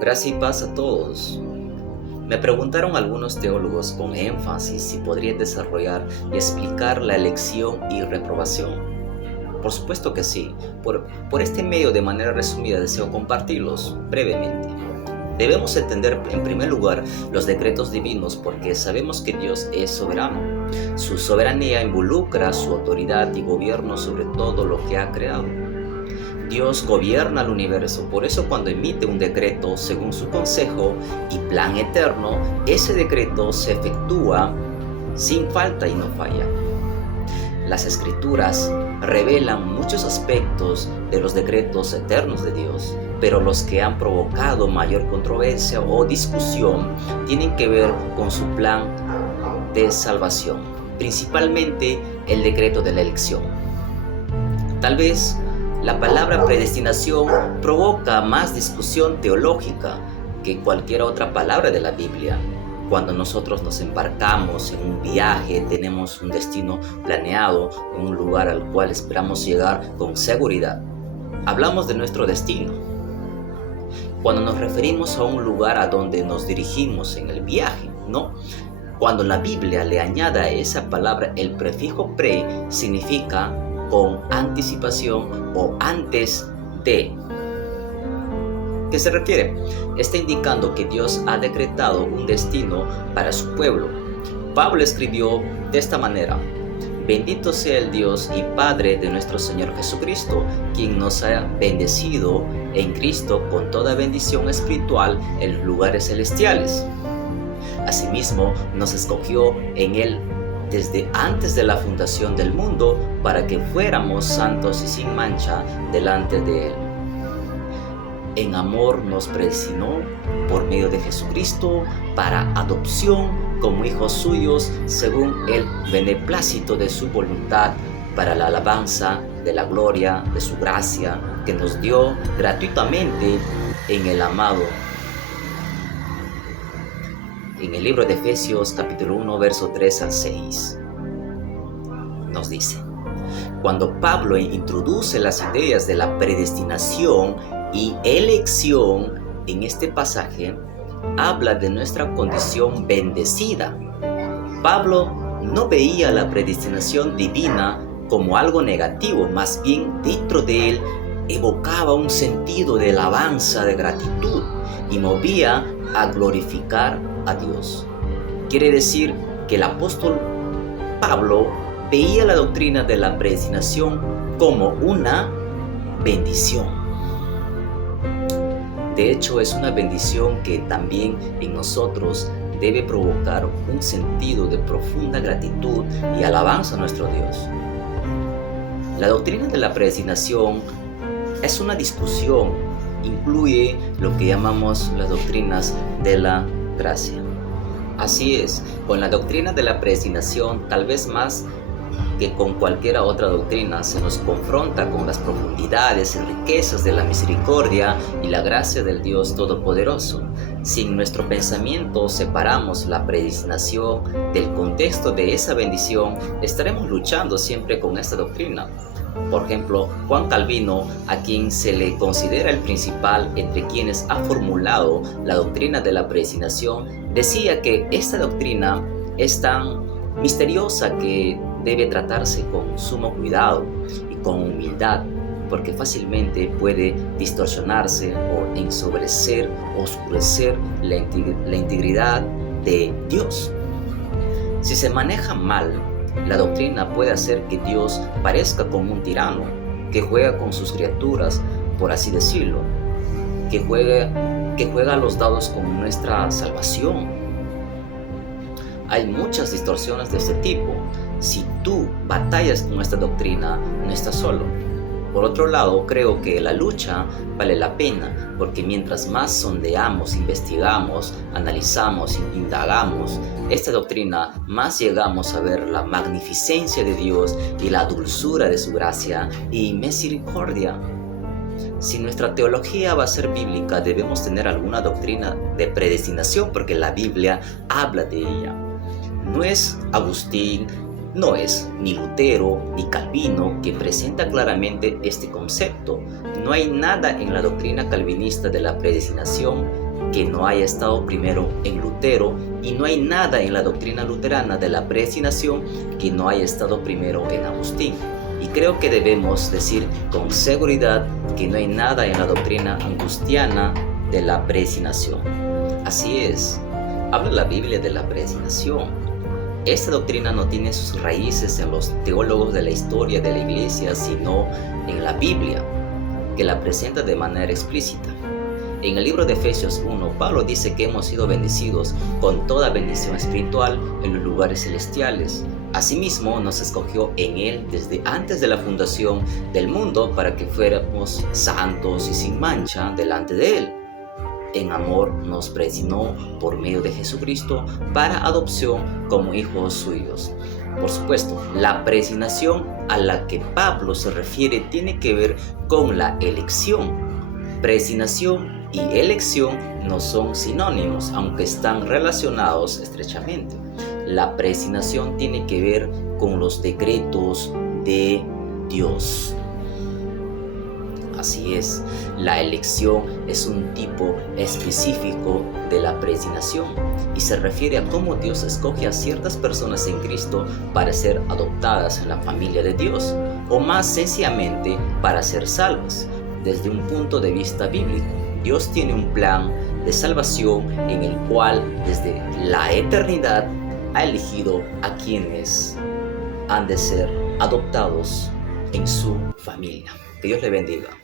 Gracia y paz a todos. Me preguntaron algunos teólogos con énfasis si podría desarrollar y explicar la elección y reprobación. Por supuesto que sí. Por este medio, de manera resumida, deseo compartirlos brevemente. Debemos entender en primer lugar los decretos divinos porque sabemos que Dios es soberano. Su soberanía involucra su autoridad y gobierno sobre todo lo que ha creado. Dios gobierna el universo, por eso cuando emite un decreto según su consejo y plan eterno, ese decreto se efectúa sin falta y no falla. Las Escrituras revelan muchos aspectos de los decretos eternos de Dios, pero los que han provocado mayor controversia o discusión tienen que ver con su plan de salvación, principalmente el decreto de la elección. Tal vez la palabra predestinación provoca más discusión teológica que cualquier otra palabra de la Biblia. Cuando nosotros nos embarcamos en un viaje, tenemos un destino planeado en un lugar al cual esperamos llegar con seguridad. Hablamos de nuestro destino. Cuando nos referimos a un lugar a donde nos dirigimos en el viaje, ¿no? Cuando la Biblia le añade a esa palabra el prefijo pre, significa con anticipación o antes de. ¿Qué se refiere? Está indicando que Dios ha decretado un destino para su pueblo. Pablo escribió de esta manera: bendito sea el Dios y Padre de nuestro Señor Jesucristo, quien nos ha bendecido en Cristo con toda bendición espiritual en los lugares celestiales. Asimismo, nos escogió en Él desde antes de la fundación del mundo para que fuéramos santos y sin mancha delante de Él. En amor nos predestinó por medio de Jesucristo para adopción como hijos suyos según el beneplácito de su voluntad, para la alabanza de la gloria de su gracia que nos dio gratuitamente en el amado. En el libro de Efesios capítulo 1 verso 3 al 6 nos dice: cuando Pablo introduce las ideas de la predestinación y elección en este pasaje, habla de nuestra condición bendecida. Pablo no veía la predestinación divina como algo negativo, más bien dentro de él evocaba un sentido de alabanza, de gratitud y movía a glorificar a Dios. Quiere decir que el apóstol Pablo veía la doctrina de la predestinación como una bendición. De hecho, es una bendición que también en nosotros debe provocar un sentido de profunda gratitud y alabanza a nuestro Dios. La doctrina de la predestinación es una discusión, incluye lo que llamamos las doctrinas de la gracia. Así es, con la doctrina de la predestinación, tal vez más que con cualquier otra doctrina, se nos confronta con las profundidades y riquezas de la misericordia y la gracia del Dios Todopoderoso. Si en nuestro pensamiento separamos la predestinación del contexto de esa bendición, estaremos luchando siempre con esta doctrina. Por ejemplo, Juan Calvino, a quien se le considera el principal entre quienes ha formulado la doctrina de la predestinación, decía que esta doctrina es tan misteriosa que debe tratarse con sumo cuidado y con humildad, porque fácilmente puede distorsionarse o ensobrecer o oscurecer la integridad de Dios. Si se maneja mal, la doctrina puede hacer que Dios parezca como un tirano que juega con sus criaturas, por así decirlo, que juega a los dados con nuestra salvación. Hay muchas distorsiones de este tipo. Si tú batallas con esta doctrina, no estás solo. Por otro lado, creo que la lucha vale la pena, porque mientras más sondeamos, investigamos, analizamos, indagamos esta doctrina, más llegamos a ver la magnificencia de Dios y la dulzura de su gracia y misericordia. Si nuestra teología va a ser bíblica, debemos tener alguna doctrina de predestinación, porque la Biblia habla de ella. No es Agustín, No es ni Lutero ni Calvino que presenta claramente este concepto. No hay nada en la doctrina calvinista de la predestinación que no haya estado primero en Lutero, y no hay nada en la doctrina luterana de la predestinación que no haya estado primero en Agustín. Y creo que debemos decir con seguridad que no hay nada en la doctrina agustiniana de la predestinación. Así es, habla la Biblia de la predestinación. Esta doctrina no tiene sus raíces en los teólogos de la historia de la iglesia, sino en la Biblia, que la presenta de manera explícita. En el libro de Efesios 1, Pablo dice que hemos sido bendecidos con toda bendición espiritual en los lugares celestiales. Asimismo, nos escogió en Él desde antes de la fundación del mundo para que fuéramos santos y sin mancha delante de Él. En amor nos predestinó por medio de Jesucristo para adopción como hijos suyos. Por supuesto, la predestinación a la que Pablo se refiere tiene que ver con la elección. Predestinación y elección no son sinónimos, aunque están relacionados estrechamente. La predestinación tiene que ver con los decretos de Dios. Así es, la elección es un tipo específico de la predestinación y se refiere a cómo Dios escoge a ciertas personas en Cristo para ser adoptadas en la familia de Dios, o más sencillamente para ser salvas. Desde un punto de vista bíblico, Dios tiene un plan de salvación en el cual desde la eternidad ha elegido a quienes han de ser adoptados en su familia. Que Dios le bendiga.